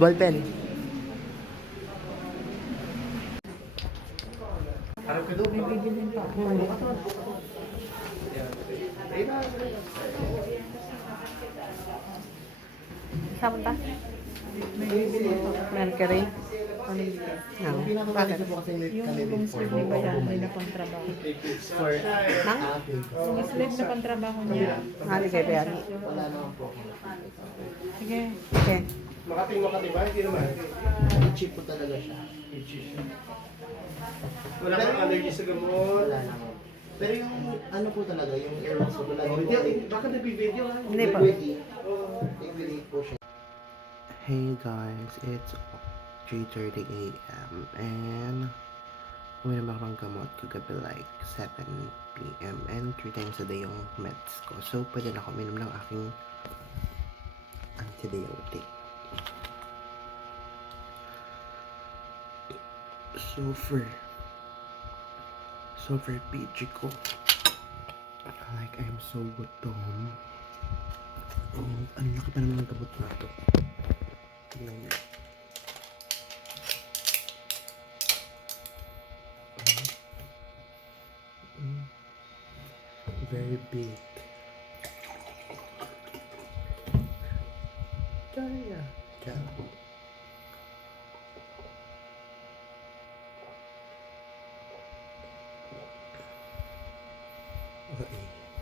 Ballpen. Bibilhin pa ako. Saan ta? May bibilhin pa. Mercury? Ano yun? Bakit? Yung long sleeve ni Bayan, may na pang trabaho. For... Nang? Long sleeve na pang trabaho niya. Hali kay Bayan. Sige. Okay. Makating ba? Hindi naman. Cheap po talaga siya. Wala kang allergy sa gamot. Wala naman. Pero yung ano po talaga, yung earwax ko talaga. Bakit nag-video ha? Hindi pa. Nag-video po siya. Hey guys, it's 3:30 a.m. and uminom ako ng gamot kagabi like 7 p.m. and 3 times a day yung meds ko. So, pwede na ako uminom ng aking antibiotic. Super peachy ko. Like, I'm so gutom. And ang laki pa naman ng gamot na ito. Tingnan niyo. Very big. Kaya. Okay.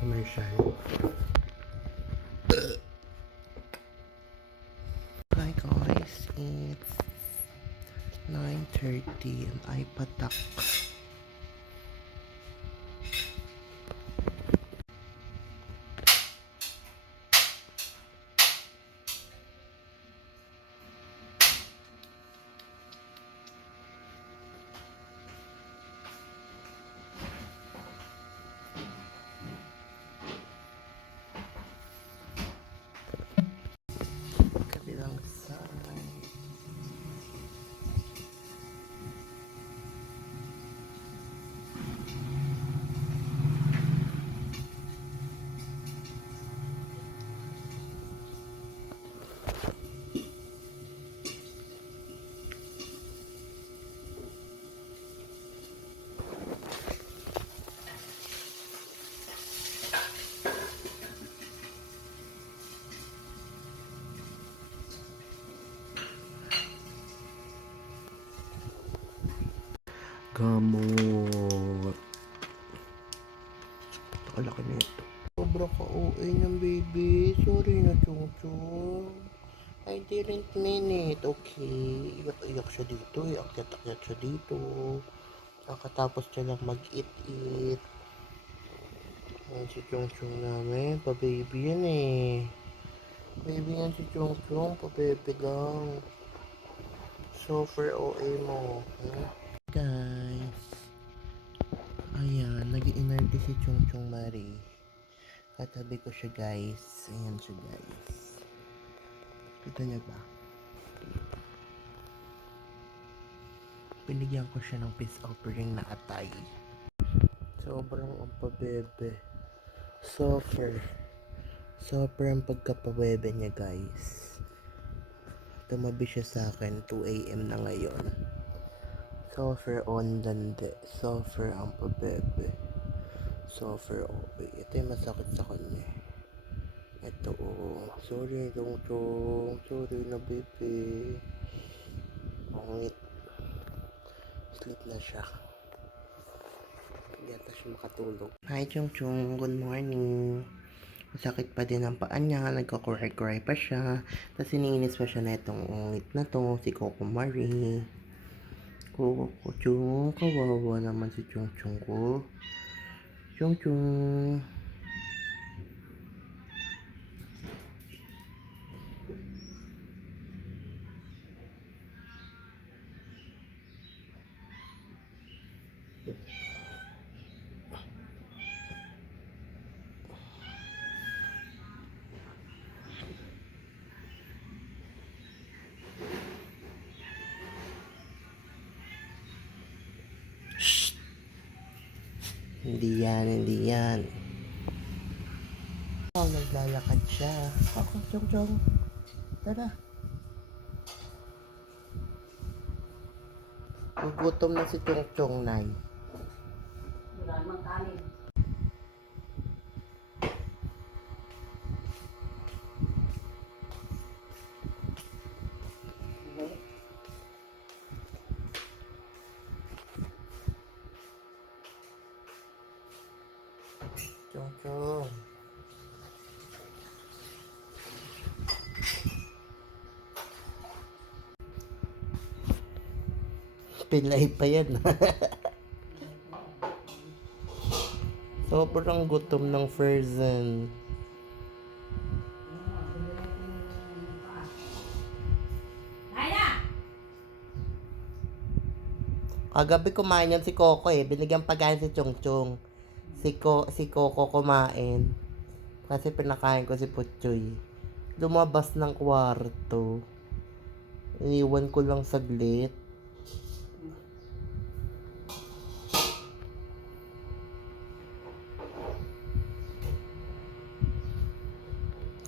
Commercial. Hi guys, it's 9:30 and I patak. Kabilang side. Gamot. Nakalaki na ito. Sobra ka OA ng baby. Sorry na, Chong. I didn't mean it. Okay. Iyak-iyak siya dito. Akyat-akyat siya dito. Nakatapos siya lang mag-eat-eat. Ayan si Chong namin. Pa-baby yan eh. Baby yan si Chong. Pa-baby lang. Super OA mo. Guys. Ayan, nag-iinerte si Chong Marie. Katabi ko siya guys. Ayan siya guys. Kita niya ba? Binigyan ko siya ng peace offering na atay. Sobrang ang pabebe. Sobrang pagkapabebe niya guys. Tumabi siya sa akin 2 a.m. na ngayon. Suffer on lande. Suffer ang pabebe. Suffer okay. Ito yung masakit sa kanya. Ito Sorry Chong. Sorry na baby. Pangit. Sleep na siya. Hindi ata siya makatulog. Hi Chong. Good morning. Masakit pa din ang paan niya. Nagka-cry pa siya. Tapos iniinis pa siya na itong ungit na to. Si Coco Marie. Chong. Kawawa naman si Chong ko. Chong. Hindi yan. Naglalakad siya. Ako, Chong. Tara. Gugutom na si Chong Chong, Nay. Wala namang kanin. Chong Chong. Pilay pa yan. Sobrang gutom ng Ferzen. Kagabi kumain yan si Coco eh. Binigyan pagkain si Chong Chong. Si Coco kumain. Kasi pinakain ko si Putchoy. Lumabas ng kwarto. Iniwan ko lang saglit.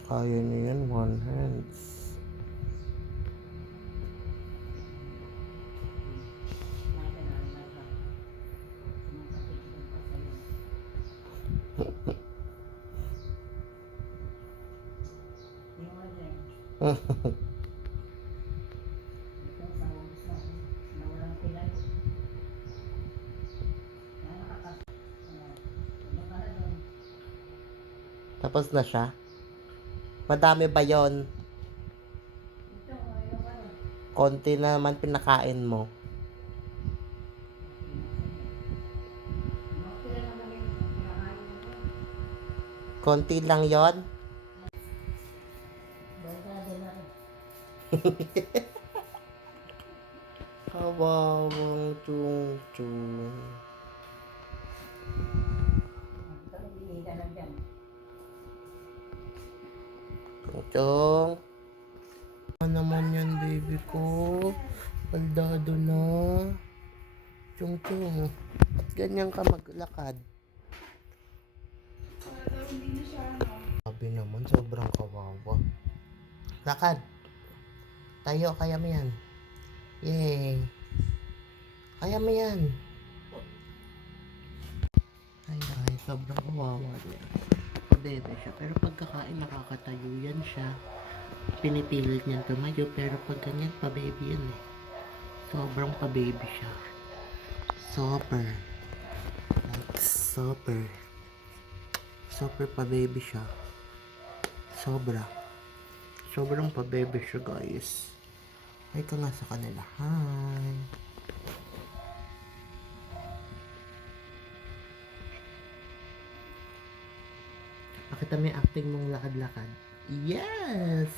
Kaya niya yan, one hands. Tapos na siya. Madami ba yon? Konti na naman pinakain mo. Konti lang yon. Kawawang Chong Chong. Chong Chong. Ano naman yan, baby ko? Baldado na. Chong Chong. Ba't ganyan ka maglakad? Sabi naman, sobrang kawawa. Lakad. Tayo, kaya mo yan. Yay. Kaya mo yan. Ay, sobrang kawawa niya. Bebe siya. Pero pagkakain, nakakatayo yan siya. Pinipilit niyan tumayo. Pero pag ganyan, pa-baby yan eh. Sobrang pa-baby siya. Super. Like, super. Super pa-baby siya. Sobra. Sobrang pa-baby siya, guys. Ay ka nga sa kanila. Hi. Pakita mo yung acting mong lakad-lakad. Yes!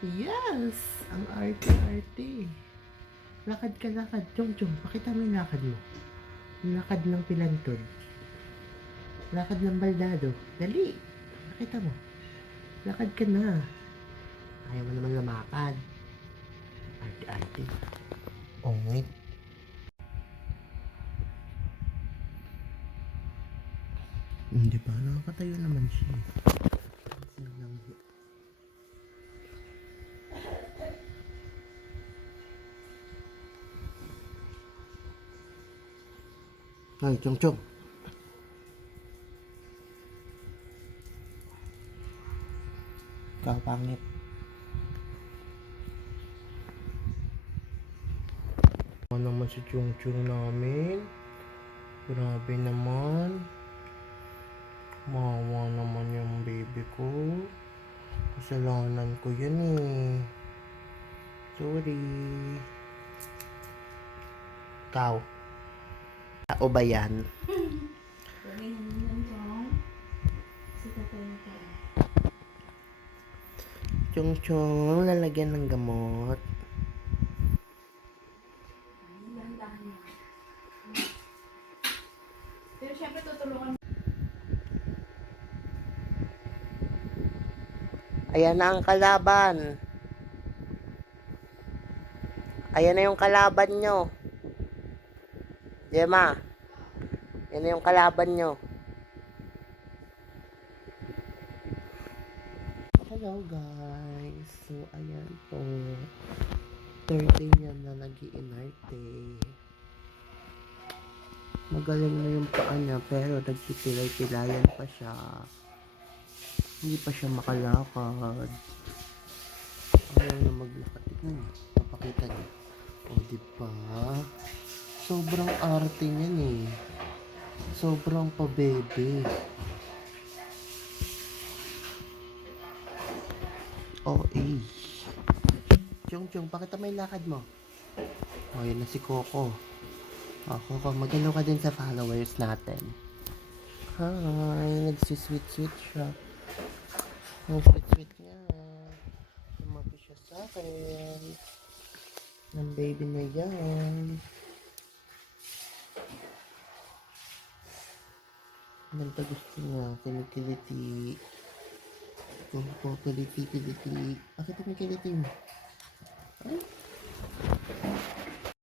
Yes! Ang arte-arte. Lakad ka, lakad. Chong-chong, pakita mo yung lakad mo. Yung lakad ng pilantod. Lakad ng baldado. Dali! Pakita mo. Lakad ka na. Ayaw mo naman lumakad. Arte-arte. Oh, wait. Hindi ba? Nakakatayo naman siya. Ay, Chong Chong. Ikaw pangit. Ano naman si Chong Chong namin? Grabe naman. Mawa naman yung baby ko. Kasalanan ko yan eh. Sorry. Ikaw. Tao ba yan? Chong Chong, lalagyan ng gamot. Pero syempre tutulungan. Ayan na ang kalaban. Ayan na yung kalaban nyo. Gemma. Yan na yung kalaban nyo. Hello guys. So ayan po. Third day niya na nag-iinarte. Magaling na yung paa niya pero nagpipilay-pilayan pa siya. Hindi pa siya makalakad. Ayaw na maglakad. Tignan niya. Papakita niya. O diba? Sobrang arte niyan eh. Sobrang pabebe. O eh. Chong, pakita mo yung lakad mo. O, yun na si Coco. O, Coco, magalaw ka din sa followers natin. Hi, nagsisweet-sweet siya. Nagsisweet niya. Tumabi siya sa akin. Ng baby na yan. Ganda gusto niya. Kinikiliti. Coco, kiliti. Bakit ang kiliti mo? Ay,